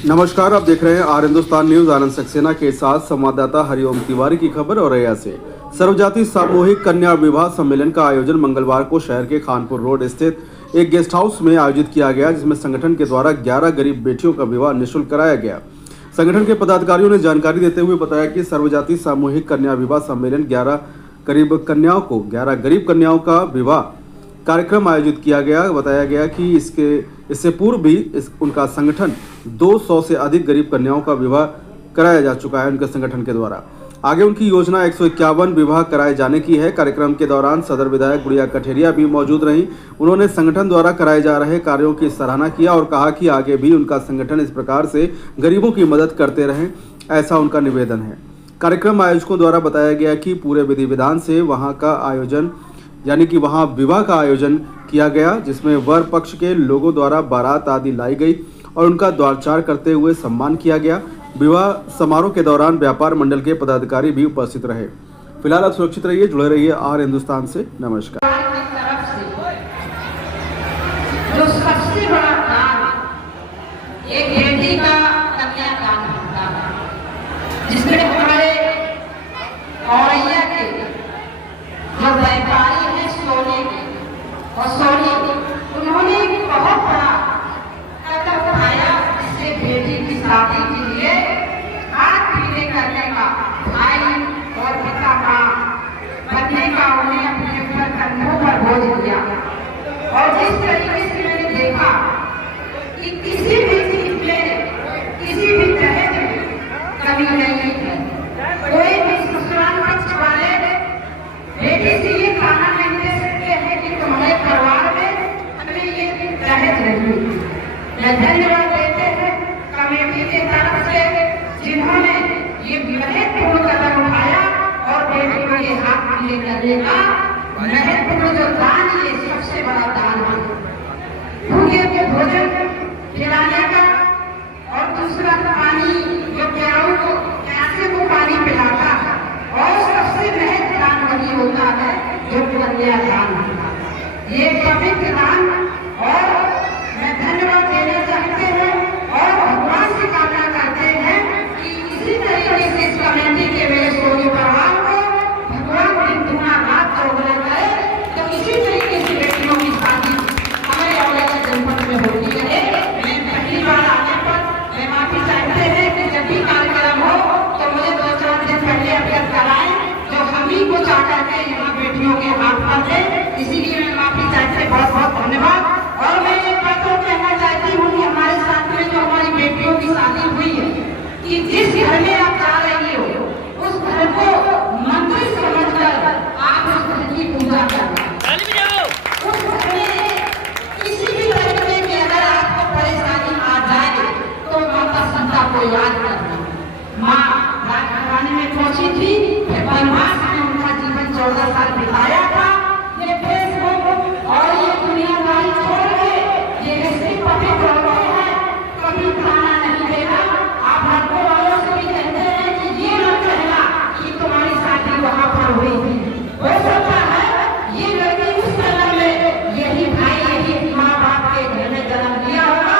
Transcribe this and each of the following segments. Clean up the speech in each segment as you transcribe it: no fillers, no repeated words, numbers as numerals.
नमस्कार, आप देख रहे हैं आर हिंदुस्तान न्यूज। आनंद सक्सेना के साथ संवाददाता हरिओम तिवारी की खबर औरैया से। सर्वजातीय सामूहिक कन्या विवाह सम्मेलन का आयोजन मंगलवार को शहर के खानपुर रोड स्थित एक गेस्ट हाउस में आयोजित किया गया, जिसमें संगठन के द्वारा 11 गरीब बेटियों का विवाह निःशुल्क कराया गया। संगठन के पदाधिकारियों ने जानकारी देते हुए बताया कि सर्वजातीय सामूहिक कन्या विवाह सम्मेलन 11 गरीब कन्याओं का विवाह कार्यक्रम आयोजित किया गया। बताया गया कि इससे पूर्व भी उनका संगठन 200 से अधिक गरीब कन्याओं का विवाह कराया जा चुका है उनके संगठन के द्वारा। आगे उनकी योजना 151 विवाह कराए जाने की है। कार्यक्रम के दौरान सदर विधायक गुड़िया कठेरिया भी मौजूद रहीं। उन्होंने संगठन द्वारा कराए जा रहे कार्यों की सराहना किया और कहा कि आगे भी उनका संगठन इस प्रकार से गरीबों की मदद करते रहे, ऐसा उनका निवेदन है। कार्यक्रम आयोजकों द्वारा बताया गया कि पूरे विधि विधान से वहां विवाह का आयोजन किया गया, जिसमें वर पक्ष के लोगों द्वारा बारात आदि लाई गई और उनका द्वारचार करते हुए सम्मान किया गया। विवाह समारोह के दौरान व्यापार मंडल के पदाधिकारी भी उपस्थित रहे। फिलहाल आप सुरक्षित रहिए, जुड़े रहिए आर हिंदुस्तान से। नमस्कार। जो सबसे बड़ा दान एक बेटी का कन्यादान होता है, जिसमें हमारे औरैया के जो व्यापारी हैं सोने के और सोनी, उन्होंने एक बहुत बड़ा कदम उठाया, जिससे बेटी की शादी के लिए हाथ पीले करने का, भाई और पिता का बनने का उन्हें अपने ऊपर कंधों पर बोझ दिया। और जिस तरीके से मैंने देखा कि किसी भी चीज में, किसी भी तरह में कमी नहीं है। कोई भी ससुराल पक्ष वाले बेटी से ये खाना नहीं दे सकते हैं कि तुम्हारे परिवार में हमें ये दहेज नहीं। मैं धन्यवाद देते हैं कमेटी के तरफ से, जिन्होंने ये महत्वपूर्ण कदम उठाया और बेटी को ये हाथ पीले करने का महत्वपूर्ण जो दान, ये सबसे बड़ा दान है। भूखे को भोजन खिलाने का और दूसरा पानी, जो प्यासे को पानी पिलाता है, और सबसे महत्वपूर्ण दान वही होता है जो कन्यादान होता है। ये पवित्र दान, और मैं धन्यवाद देना चाहते हैं और भगवान से कामना करते हैं कि इसी तरीके से इस कमेटी के मेरे सोनी परिवार को भगवान दिन दुना रात चौगुना करे, तो इसी तरीके से बेटियों की शादी हमारे औरैया जनपद में होती रहे। मैं पहली बार आने पर मैं माफी चाहते हैं कि जब भी कार्यक्रम हो तो मुझे 2-4 दिन पहले अवगत कराएं, जो हम ही को चाहकर के यहाँ बेटियों के हाथ पर दे। इसीलिए मैं माफी चाहते, बहुत बहुत धन्यवाद। और मैं एक बात और कहना चाहती हूँ कि हमारे साथ में जो हमारी बेटियों की शादी हुई है, कि जिस घर में आप जा रही हो उस घर को मंदिर समझकर आप उस घर की पूजा करना। उस घर में किसी भी तरीके की अगर आपको परेशानी आ जाए तो माता सीता को याद करना। माँ राजघराने में पहुंची थी, वनवास में उनका जीवन 14 साल बिताया था। ये फेसबुक और ये दुनियादारी छोड़ के ये ऐसे पवित्र हो गए हैं, कभी खाना नहीं देना। आप लड़कों वालों से भी कहते हैं कि ये मत कहना कि तुम्हारी शादी वहाँ पर हुई थी। हो सकता है ये लड़की उस जन्म में यही भाई, यही माँ बाप के घर में जन्म लिया होगा,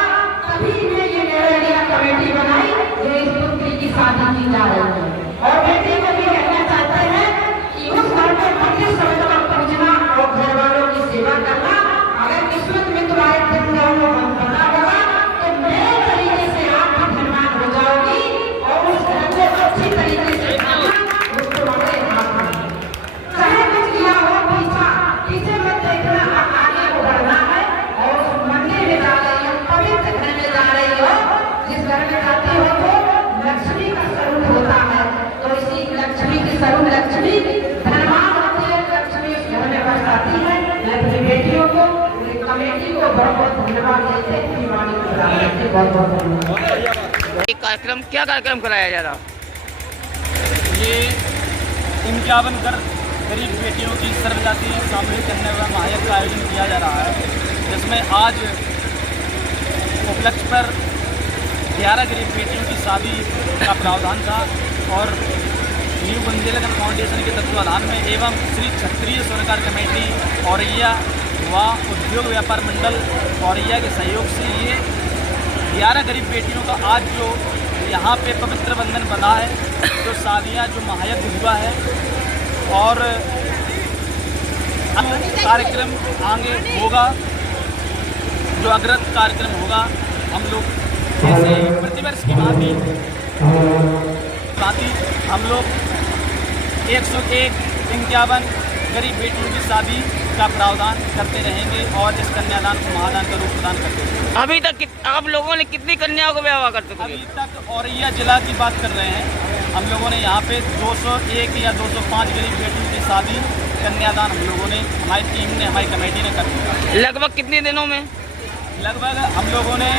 तभी ने ये औरैया कमेटी बनाई जो इस पुत्री की शादी की जा रही है। और बेटी को भी कहना चाहते हैं कि उस घर पर मंदिर समझकर पहुंचना और घर वालों की सेवा करना। अगर किस्मत में तुम्हारे बना होगा तो नए तरीके से आप भी धनवान हो जाओगी और उस घर को अच्छी तरीके से खाना उसको तुम्हारे हाथ में। चाहे कुछ किया हो पीछे मत देखना, आप आगे बढ़ना है। और उस मंदिर में जा रही हो, पवित्र घर में जा रही हो, जिस घर में जाती हो तो लक्ष्मी का स्वरूप होता है, तो इसी लक्ष्मी के स्वरूप लक्ष्मी धनवान होती है, लक्ष्मी उस घर में बस आती है। मैं अपनी बेटियों को, पूरी कमेटी को बहुत बहुत धन्यवाद देते हैं। बहुत बहुत धन्यवाद। ये कार्यक्रम, क्या कार्यक्रम कराया जा रहा? ये 51 गरीब बेटियों की सर्वजातीय सामूहिक कन्या विवाह महायज्ञ का आयोजन किया जा रहा है, जिसमें आज उपलक्ष्य पर 11 गरीब बेटियों की शादी का प्रावधान था। और न्यू बुंदेलखंड फाउंडेशन के तत्वाधान में एवं श्री क्षत्रिय स्वर्णकार कमेटी औरैया व उद्योग व्यापार मंडल औरैया के सहयोग से ये 11 गरीब बेटियों का आज जो यहाँ पे पवित्र बंधन बना है, जो शादियाँ जो महायज्ञ हुआ है और कार्यक्रम आगे होगा, जो अग्रत कार्यक्रम होगा। हम लोग जैसे प्रतिवर्ष की भांति हम लोग 151 गरीब बेटियों की शादी का प्रावधान करते रहेंगे और इस कन्यादान को महादान का रूप प्रदान करते रहेंगे। अभी तक आप लोगों ने कितनी कन्याओं को विवाह कर चुके अभी हैं? तक औरैया जिला की बात कर रहे हैं, हम लोगों ने यहाँ पे 201 या 205 गरीब बेटियों की शादी कन्यादान हम लोगों ने, हमारी टीम ने, हमारी कमेटी ने कर दिया। लगभग कितने दिनों में? लगभग हम लोगों ने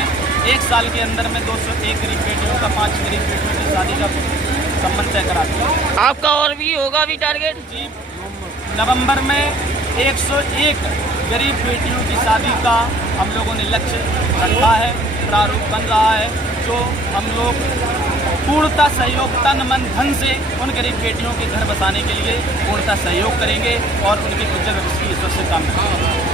1 साल के अंदर में 201 गरीब बेटियों का 5 गरीब बेटियों की शादी का संबंध तय करा दिया। आपका और भी होगा अभी टारगेट? जी, नवंबर में 101 गरीब बेटियों की शादी का हम लोगों ने लक्ष्य रखा है, प्रारूप बन रहा है, जो हम लोग पूर्णतः सहयोग तन मन धन से उन गरीब बेटियों के घर बसाने के लिए पूर्णतः सहयोग करेंगे और उनके उज्जवल भविष्य की ईश्वर से कामना करेंगे।